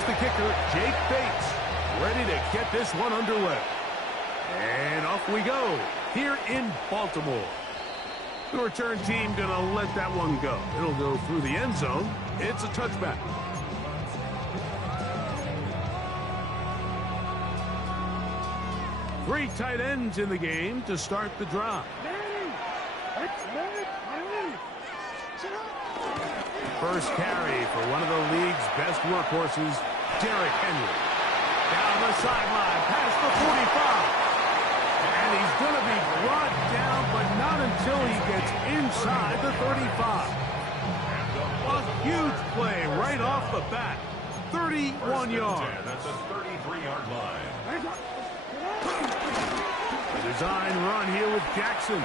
Here's the kicker, Jake Bates, ready to get this one underway. And off we go here in Baltimore. The return team going to let that one go. It'll go through the end zone. It's a touchback. Three tight ends in the game to start the drive. First carry for one of the league's best workhorses, Derrick Henry. Down the sideline, past the 45. And he's going to be brought down, but not until he gets inside the 35. A huge play right off the bat. 31 yards. That's a 33-yard line. A design run here with Jackson.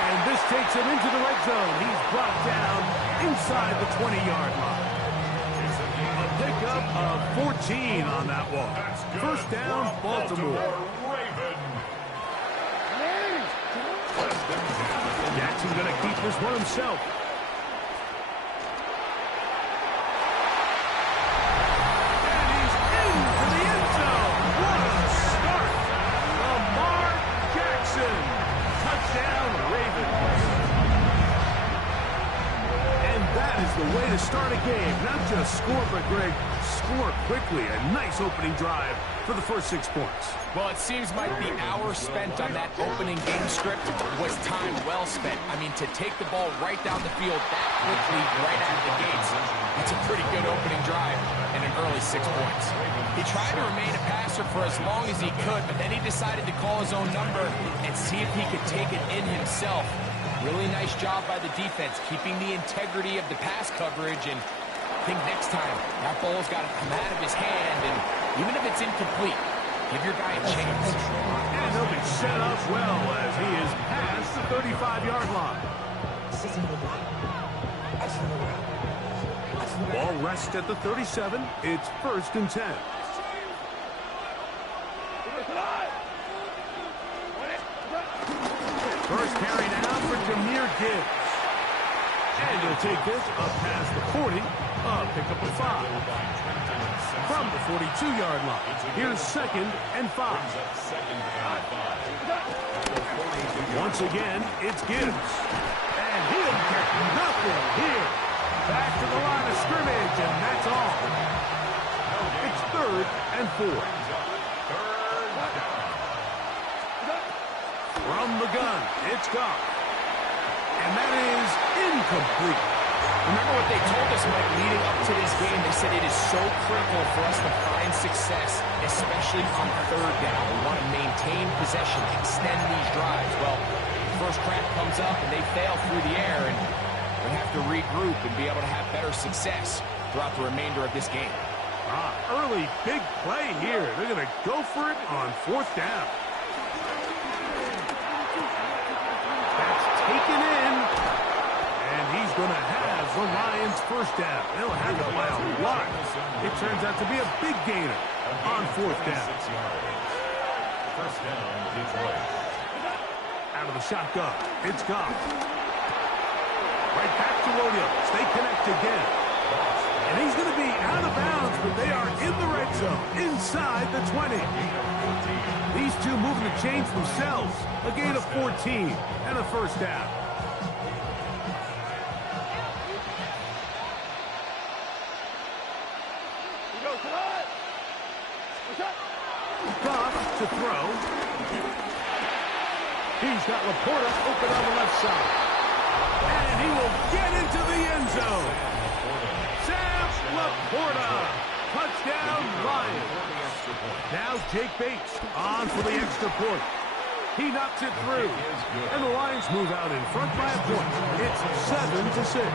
And this takes him into the red zone. He's brought down inside the 20-yard line. A pickup of 14 on that one. First down, Baltimore. Jackson going to keep this one himself. And he's into the end zone. What a start. Lamar Jackson. Touchdown, Ravens. And that is the way to start a game. Not just score, but, Greg, score quickly. A nice opening drive for the first 6 points. Well, it seems like the hour spent on that opening game script was time well spent. I mean, to take the ball right down the field that quickly right out of the gates, that's a pretty good opening drive and an early 6 points. He tried to remain a passer for as long as he could, but then he decided to call his own number and see if he could take it in himself. Really nice job by the defense, keeping the integrity of the pass coverage, and I think next time that ball's got to come out of his hand, and even if it's incomplete, give your guy a chance. And he'll be set up well as he is past the 35-yard line. Ball rests at the 37. It's 1st and 10. First carry now for Jahmyr Gibbs. And he'll take this up past the 40. Pick up a 5. From the 42-yard line. Here's 2nd and 5. Once again, it's Gibbs. And he'll get nothing here. Back to the line of scrimmage, and that's all. It's 3rd and 4. From the gun, it's Goff. And that is incomplete. Remember what they told us, Mike, leading up to this game? They said it is so critical for us to find success, especially on 3rd down. We want to maintain possession, extend these drives. Well, first crack comes up and they fail through the air, and we have to regroup and be able to have better success throughout the remainder of this game. Early big play here. They're going to go for it on 4th down. That's taken in. And he's going to have the Lions' first down. They'll have it by a lot. It turns out to be a big gainer on 4th down. First down, Detroit. Out of the shotgun, it's Goff. Right back to Williams. They connect again. And he's going to be out of bounds, but they are in the red zone, inside the 20. These two moving the chains themselves. A gain of 14 and a first down. Goff to throw. He's got Laporta open on the left side. And he will get into the end zone. Sam Laporta. Touchdown, Lions. Now Jake Bates on for the extra point. He knocks it through. And the Lions move out in front by a point. It's 7-6.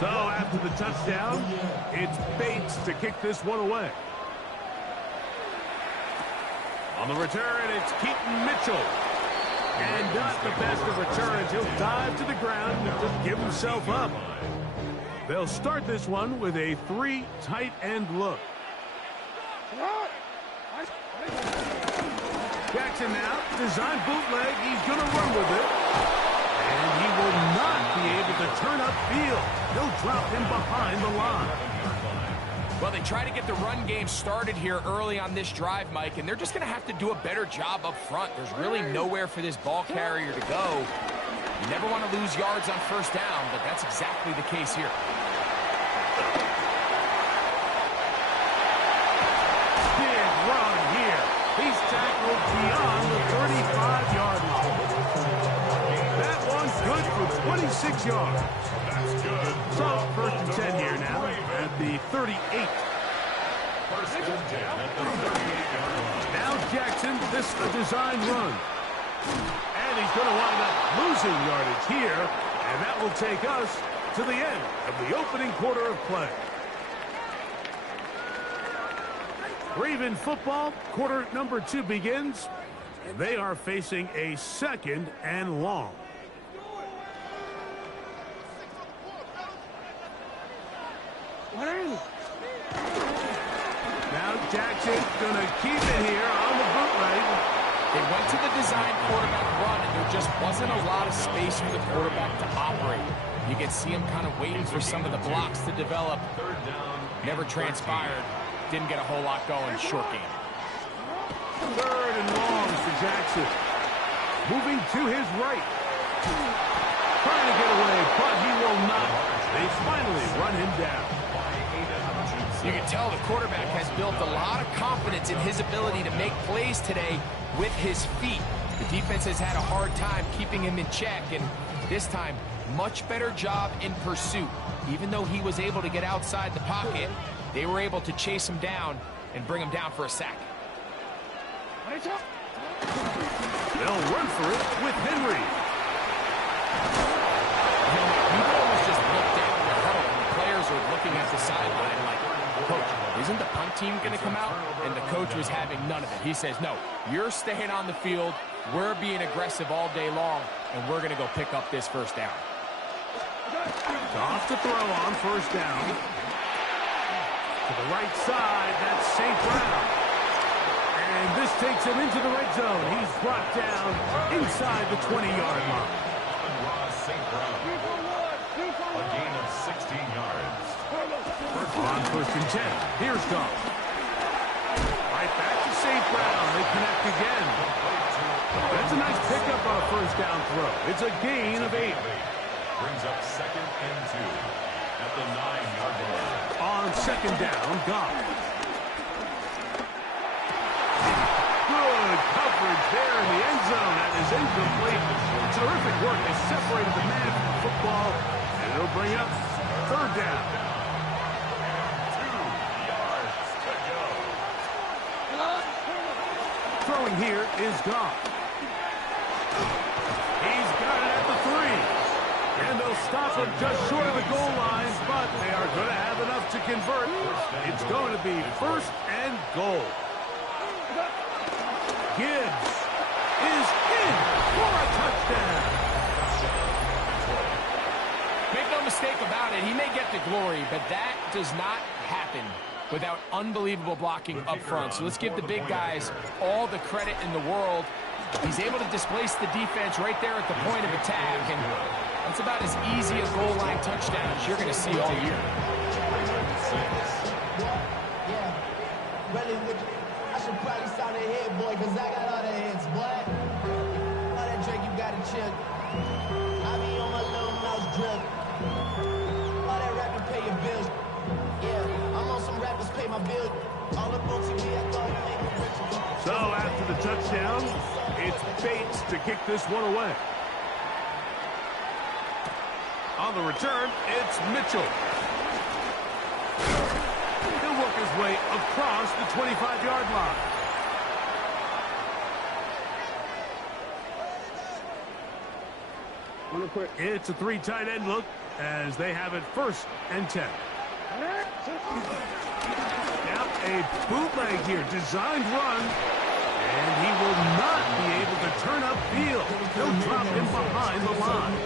So after the touchdown, it's Bates to kick this one away. On the return, it's Keaton Mitchell. And not the best of returns. He'll dive to the ground and just give himself up. They'll start this one with a 3 tight end look. Jackson now, design bootleg. He's going to run with it. And he will not be able to turn upfield. He'll drop him behind the line. Well, they try to get the run game started here early on this drive, Mike, and they're just going to have to do a better job up front. There's really nowhere for this ball carrier to go. You never want to lose yards on first down, but that's exactly the case here. Big run here. He's tackled beyond the 35-yard line. That one's good for 26 yards. That's good. So, first and 10 here now at the 38. First and 10 at the 38-yard line. Now Jackson, this is a design run. And he's going to wind up losing yardage here. And that will take us to the end of the opening quarter of play. Raven football, quarter number 2 begins. And they are facing a 2nd and long. Now Jackson going to keep it here on the bootleg. They went to the design quarterback run, and there just wasn't a lot of space for the quarterback to operate. You can see him kind of waiting for some of the blocks to develop. Never transpired. Didn't get a whole lot going. Short game. 3rd and long for Jackson. Moving to his right. Trying to get away, but he will not. They finally run him down. You can tell the quarterback has built a lot of confidence in his ability to make plays today with his feet. The defense has had a hard time keeping him in check, and this time, much better job in pursuit. Even though he was able to get outside the pocket, they were able to chase him down and bring him down for a sack. They'll run for it with Henry. You can almost just look down in the huddle, and the players are looking at the sideline like, Coach, isn't the punt team going to come out? And the coach was having none of it. He says, no, you're staying on the field. We're being aggressive all day long, and we're going to go pick up this first down. Off to throw on first down. To the right side, that's St. Brown. And this takes him into the red zone. He's brought down inside the 20-yard line. St. Brown. A gain of 16 yards. On first and 10, here's Goff. Right back to St. Brown. They connect again. That's a nice pickup on a first down throw. It's a gain of 8. Brings up 2nd and 2 at the 9-yard line. On second down, Goff. Good coverage there in the end zone. That is incomplete. Terrific work. They separated the man from the football, and it'll bring up 3rd down. 2 yards to go. Throwing here is Goff. He's got it at the 3. And they'll stop him just short of the goal line, but they are going to have enough to convert. It's going to be 1st and goal. Gibbs is in for a touchdown. Make no mistake about it, he may get the glory, but that does not happen without unbelievable blocking up front. So let's give the big guys all the credit in the world. He's able to displace the defense right there at the point of attack, and that's about as easy a goal line touchdown as you're going to see all year. Yeah, really, I should probably sound a head boy, because I got all the heads, boy. All that Drake, you got to chill. I be on my little mouse drip. All that rapping, pay your bills. Yeah, I'm on some rappers, pay my bills. All up on TV, I thought it made me rich. So after the touchdown, it's Bates to kick this one away. On the return, it's Mitchell. He'll work his way across the 25-yard line. It's a 3 tight end look as they have it 1st and 10. Now a bootleg here, designed run, And he will not be able to turn upfield. They'll drop him behind the line.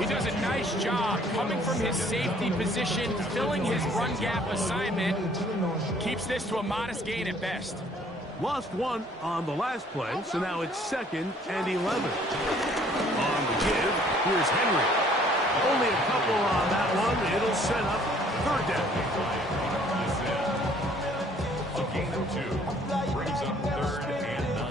He does a nice job coming from his safety position, filling his run gap assignment. Keeps this to a modest gain at best. Lost one on the last play, so now it's 2nd and 11. On the give, here's Henry. Only a couple on that one. It'll set up 3rd down. A gain of 2 brings up 3rd and 9.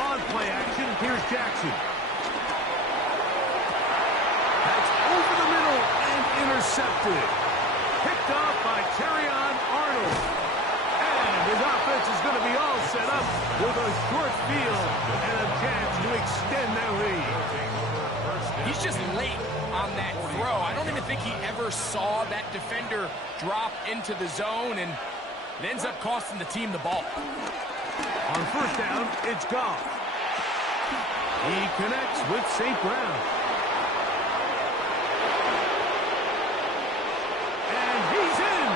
On play action, here's Jackson. That's over the middle and intercepted. Picked off by Terrion Arnold. And his offense is going to be all set up with a short field and a chance to extend their lead. He's just late on that throw. I don't even think he ever saw that defender drop into the zone, and it ends up costing the team the ball. On 1st down, it's Goff. He connects with St. Brown. And he's in.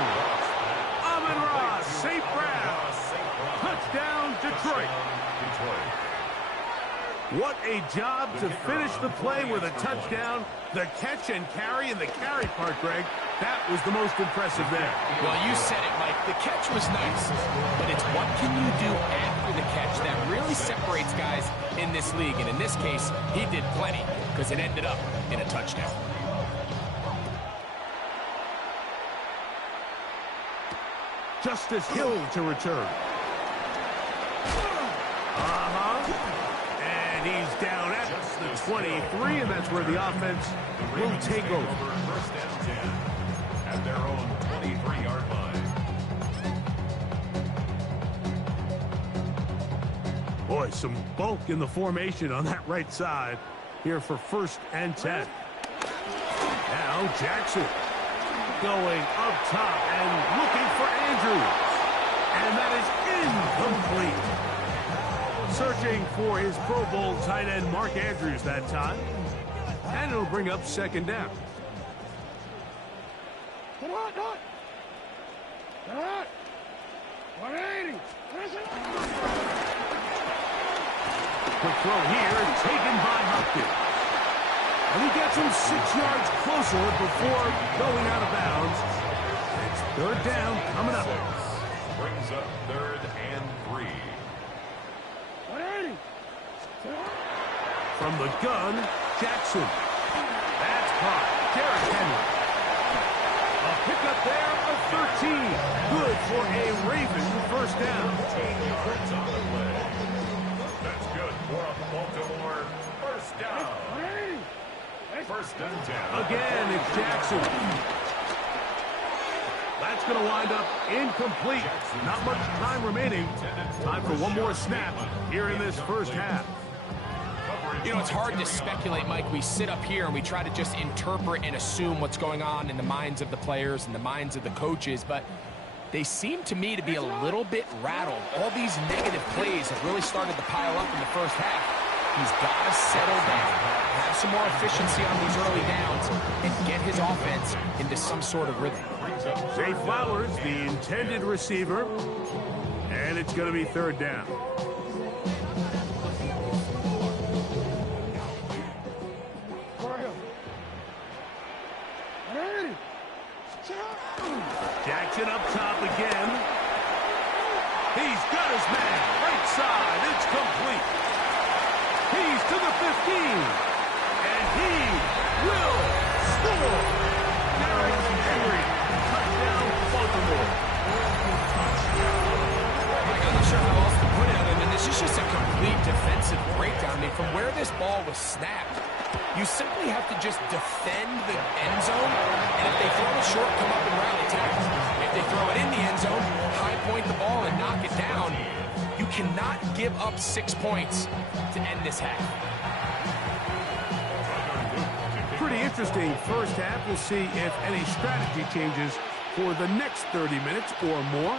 Amon-Ra St. Brown. Touchdown, Detroit. What a job to finish the play with a touchdown. The catch and carry, and the carry part, Greg, that was the most impressive there. Well, you said it, Mike. The catch was nice, but it's what can you do after the catch that really separates guys in this league. And in this case, he did plenty because it ended up in a touchdown. Justice Hill to return. And he's down at the 23, and that's where the offense will take over. 1st and 10 at their own 23-yard line. Boy, some bulk in the formation on that right side here for 1st and 10. Now Jackson going up top and looking for Andrews. And that is incomplete. Searching for his Pro Bowl tight end Mark Andrews that time. And it'll bring up 2nd down. Come on, Doc. Come on. 180. Quick throw here, taken by Hopkins. And he gets him 6 yards closer before going out of bounds. It's 3rd down coming up. Brings up 3rd and 3. 180. From the gun, Jackson. That's caught. Derrick Henry. A pickup there of 13. Good for a Raven 1st down. 18 yards on the play. That's good for a Baltimore 1st down. 1st and 10. Again, it's Jackson. That's going to wind up incomplete. Not much time remaining. Time for one more snap here in this 1st half. You know, it's hard to speculate, Mike. We sit up here and we try to just interpret and assume what's going on in the minds of the players and the minds of the coaches, but they seem to me to be a little bit rattled. All these negative plays have really started to pile up in the 1st half. He's got to settle down, have some more efficiency on these early downs, and get his offense into some sort of rhythm. Zay Flowers, the intended receiver, and it's going to be 3rd down. Jackson up top again. He's got his man. Right side. It's complete. He's to the 15. And he will score. Derrick Henry. Touchdown, Baltimore. I'm not sure how else to put it other than this is just a complete defensive breakdown. I mean, from where this ball was snapped, you simply have to just defend the end zone, and if they throw it short, come up and rally tackle. If they throw it in the end zone, high point the ball and knock it down. You cannot give up 6 points to end this half. Pretty interesting 1st half. We'll see if any strategy changes for the next 30 minutes or more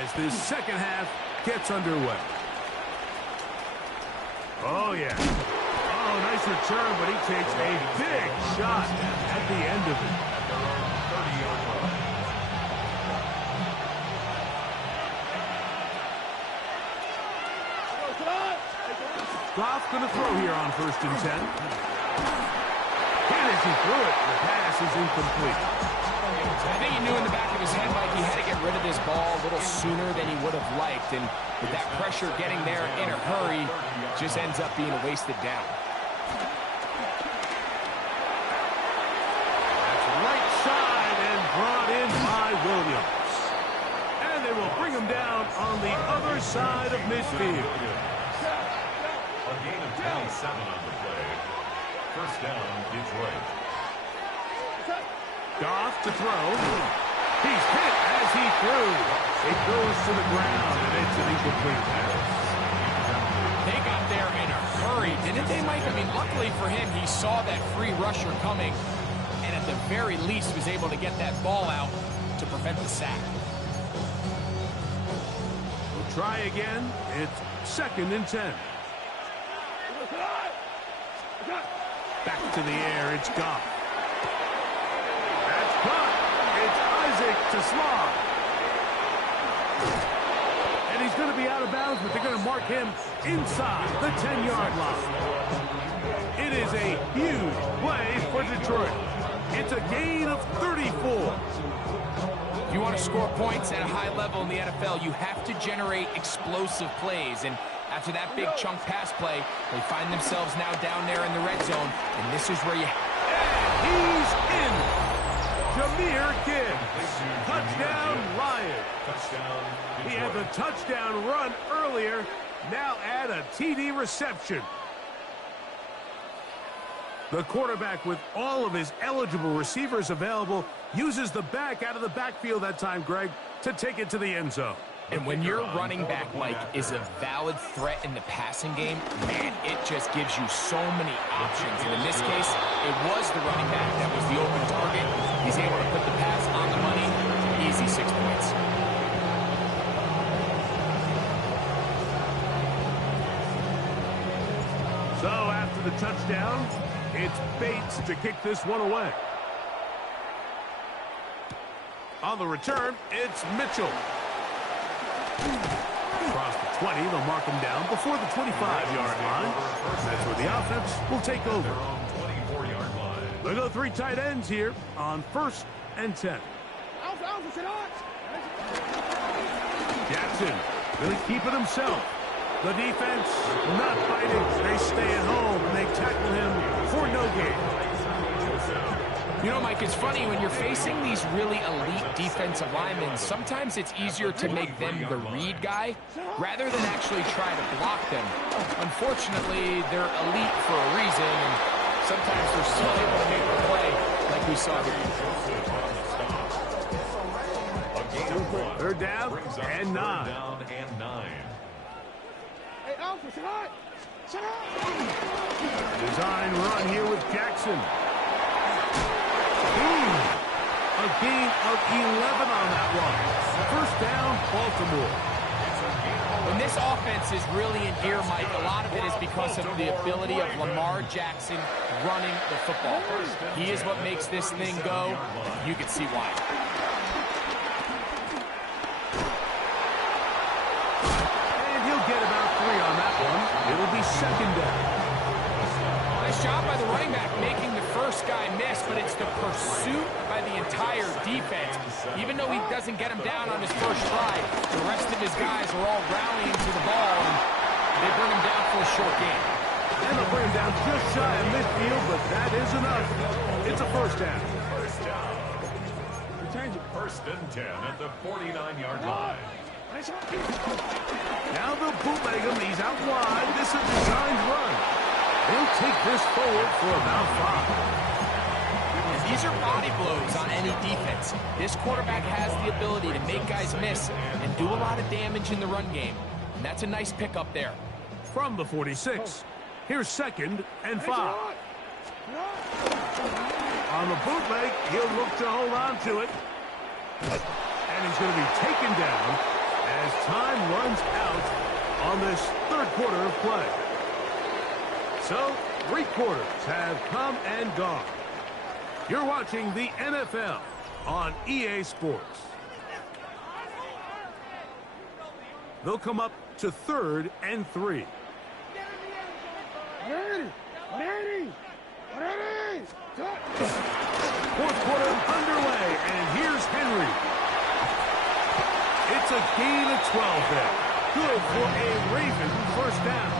as this 2nd half gets underway. Oh, yeah. Oh, nice return, but he takes a big shot at the end of it. Goff going to throw here on 1st and 10. And as he threw it, the pass is incomplete. I think he knew in the back of his head, Mike, he had to get rid of this ball a little sooner than he would have liked. And with that pressure getting there in a hurry, just ends up being a wasted down. That's right side and brought in by Williams. And they will bring him down on the other side of midfield. A gain of 27 on the play. First down, Detroit. Goff to throw. He's hit as he threw. It goes to the ground, and it's an incomplete pass. They got there in a hurry, didn't they, Mike? I mean, luckily for him, he saw that free rusher coming, and at the very least was able to get that ball out to prevent the sack. We'll try again. It's 2nd and 10. Back to the air, it's Goff. That's caught. It's Isaac to Slaw. And he's going to be out of bounds, but they're going to mark him inside the 10-yard line. It is a huge play for Detroit. It's a gain of 34. If you want to score points at a high level in the NFL, you have to generate explosive plays. And after that big chunk pass play, they find themselves now down there in the red zone. And this is where you... And he's in. Jahmyr Gibbs. Touchdown, Lions. He had the touchdown run earlier. Now add a TD reception. The quarterback, with all of his eligible receivers available, uses the back out of the backfield that time, Greg, to take it to the end zone. And when your running back, Mike, is a valid threat in the passing game, man, it just gives you so many options. And in this case, it was the running back that was the open target. He's able to put the pass on the money. Easy 6 points. So after the touchdown, it's Bates to kick this one away. On the return, it's Mitchell. Across the 20, they'll mark him down before the 25-yard line. That's where the offense will take over. 24-yard line. They'll go 3 tight ends here on 1st and 10. Jackson really keeping himself. The defense not fighting. They stay at home, and they tackle him for no gain. You know, Mike, it's funny, when you're facing these really elite defensive linemen, sometimes it's easier to make them the read guy rather than actually try to block them. Unfortunately, they're elite for a reason, and sometimes they're still able to make the play like we saw here. 3rd down and 9. Design run here with Jackson. A gain of 11 on that one. 1st down, Baltimore. When this offense is really in gear, Mike, a lot of it is because of the ability of Lamar Jackson running the football. He is what makes this thing go. You can see why. And he'll get about 3 on that one. It'll be 2nd down. Nice job by the running back making the first guy miss, but it's the pursuit by the entire defense. Even though he doesn't get him down on his first try, the rest of his guys are all rallying to the ball, and they bring him down for a short gain. And they'll bring him down just shy of midfield, but that is enough. It's a 1st down. 1st and 10 at the 49-yard line. Now they'll bootleg him. He's out wide. This is a designed run. They'll take this forward for about 5. And these are body blows on any defense. This quarterback has the ability to make guys miss and do a lot of damage in the run game. And that's a nice pickup there. From the 46, here's 2nd and 5. On the bootleg, he'll look to hold on to it. And he's going to be taken down as time runs out on this 3rd quarter of play. So, 3 quarters have come and gone. You're watching the NFL on EA Sports. They'll come up to 3rd and 3. Fourth quarter underway, and here's Henry. It's a gain of 12 there. Good for a Raven first down.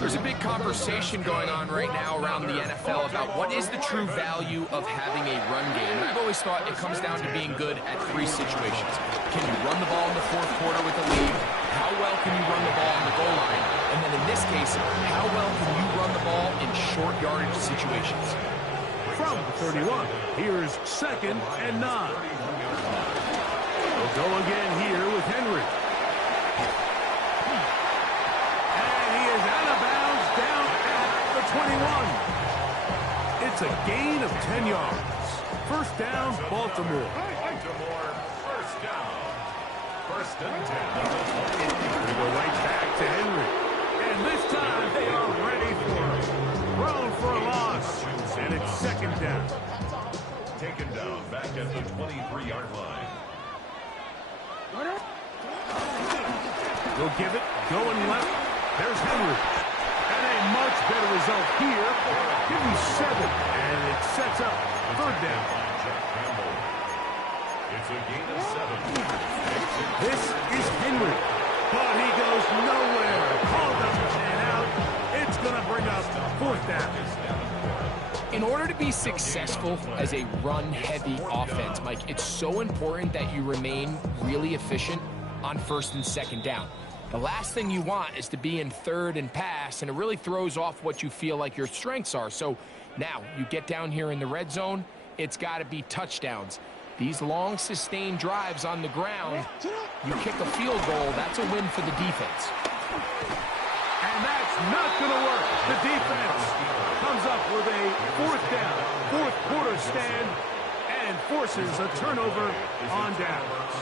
There's a big conversation going on right now around the NFL about what is the true value of having a run game. And I've always thought it comes down to being good at 3 situations. Can you run the ball in the fourth quarter with the lead? How well can you run the ball on the goal line? And then in this case, how well can you run the ball in short yardage situations? From the 31, here's 2nd and 9. They'll go again here with Henry. And he is out of bounds down at the 21. It's a gain of 10 yards. First down, Baltimore. First down. First and 10. We go right back to Henry. And this time they are ready for him. Thrown for a loss. And it's 2nd down. Taken down back at the 23-yard line. They'll give it. Going left. There's Henry. And a much better result here. Give him 7. And it sets up 3rd down. It's a gain of 7. This is Henry. But he goes nowhere. Called up and out. It's going to bring us 4th down. In order to be successful as a run-heavy offense, Mike, it's so important that you remain really efficient on 1st and 2nd down. The last thing you want is to be in 3rd and pass, and it really throws off what you feel like your strengths are. So now you get down here in the red zone, it's got to be touchdowns. These long, sustained drives on the ground, you kick a field goal, that's a win for the defense. And that's not going to work. The defense comes up with a 4th down, 4th quarter stand, and forces a turnover on downs.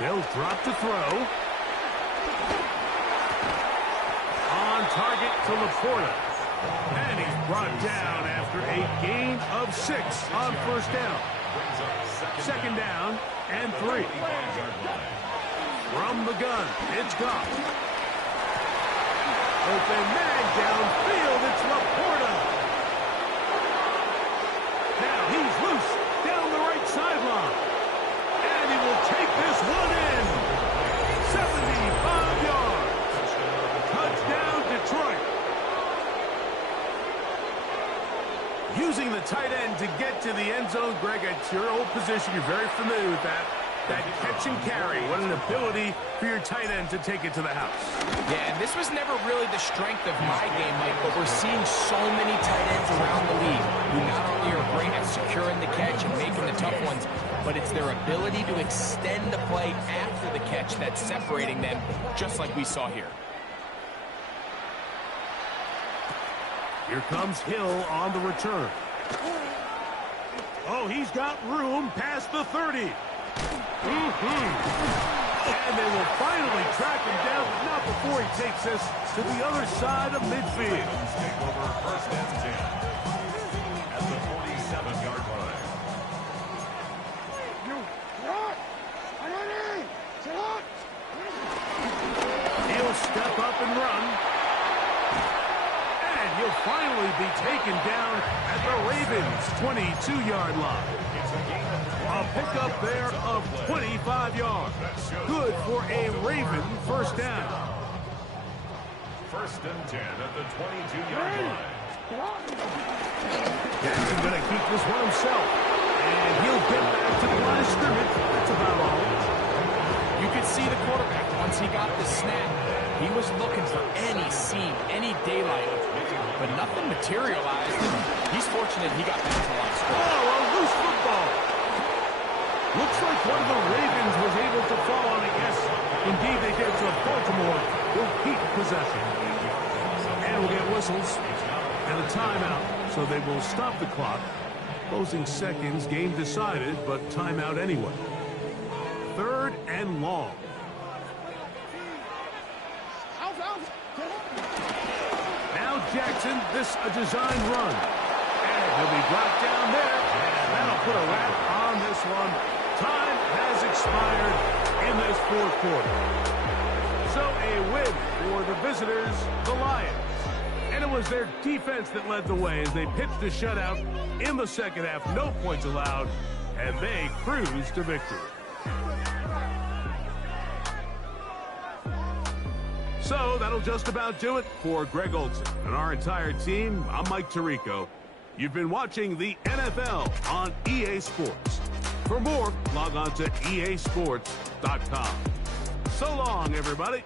They'll drop to throw. On target to Laporta. And he's brought down after a gain of 6 on 1st down. 2nd down and 3. From the gun, it's Goff. Open man downfield, it's Laporta. Now he's loose down the right sideline. And he will take this one in. 75 yards. Touchdown, Detroit. Using the tight end to get to the end zone, Greg, it's your old position. You're very familiar with that. That catch and carry. What an ability for your tight end to take it to the house. Yeah, and this was never really the strength of my game, Mike, but we're seeing so many tight ends around the league who not only are great at securing the catch and making the tough ones, but it's their ability to extend the play after the catch that's separating them, just like we saw here. Here comes Hill on the return. Oh, he's got room past the 30. And they will finally track him down, but not before he takes us to the other side of midfield. Take over 1st and 10 at the 47-yard line. He'll step up and run. And he'll finally be taken down at the Ravens' 22-yard line. A pickup there of 25 yards. Good for a Raven first down. 1st and 10 at the 22-yard line. Jackson going to keep this one himself. And he'll get back to the line of scrimmage. That's about all. You could see the quarterback, once he got the snap, he was looking for any seam, any daylight, but nothing materialized. He's fortunate he got back to the line of scrimmage. Oh, a loose football. Looks like one of the Ravens was able to fall on it. Yes, indeed they did. So Baltimore will keep possession. And we'll get whistles and a timeout. So they will stop the clock Closing seconds, game decided, but timeout anyway. 3rd and long. Now Jackson, this a design run. And he'll be brought down there. And that'll put a wrap on this one. Time has expired in this 4th quarter. So a win for the visitors, the Lions. And it was their defense that led the way as they pitched a shutout in the 2nd half. No points allowed, and they cruised to victory. So that'll just about do it for Greg Olson and our entire team. I'm Mike Tirico. You've been watching the NFL on EA Sports. For more, log on to easports.com. So long, everybody.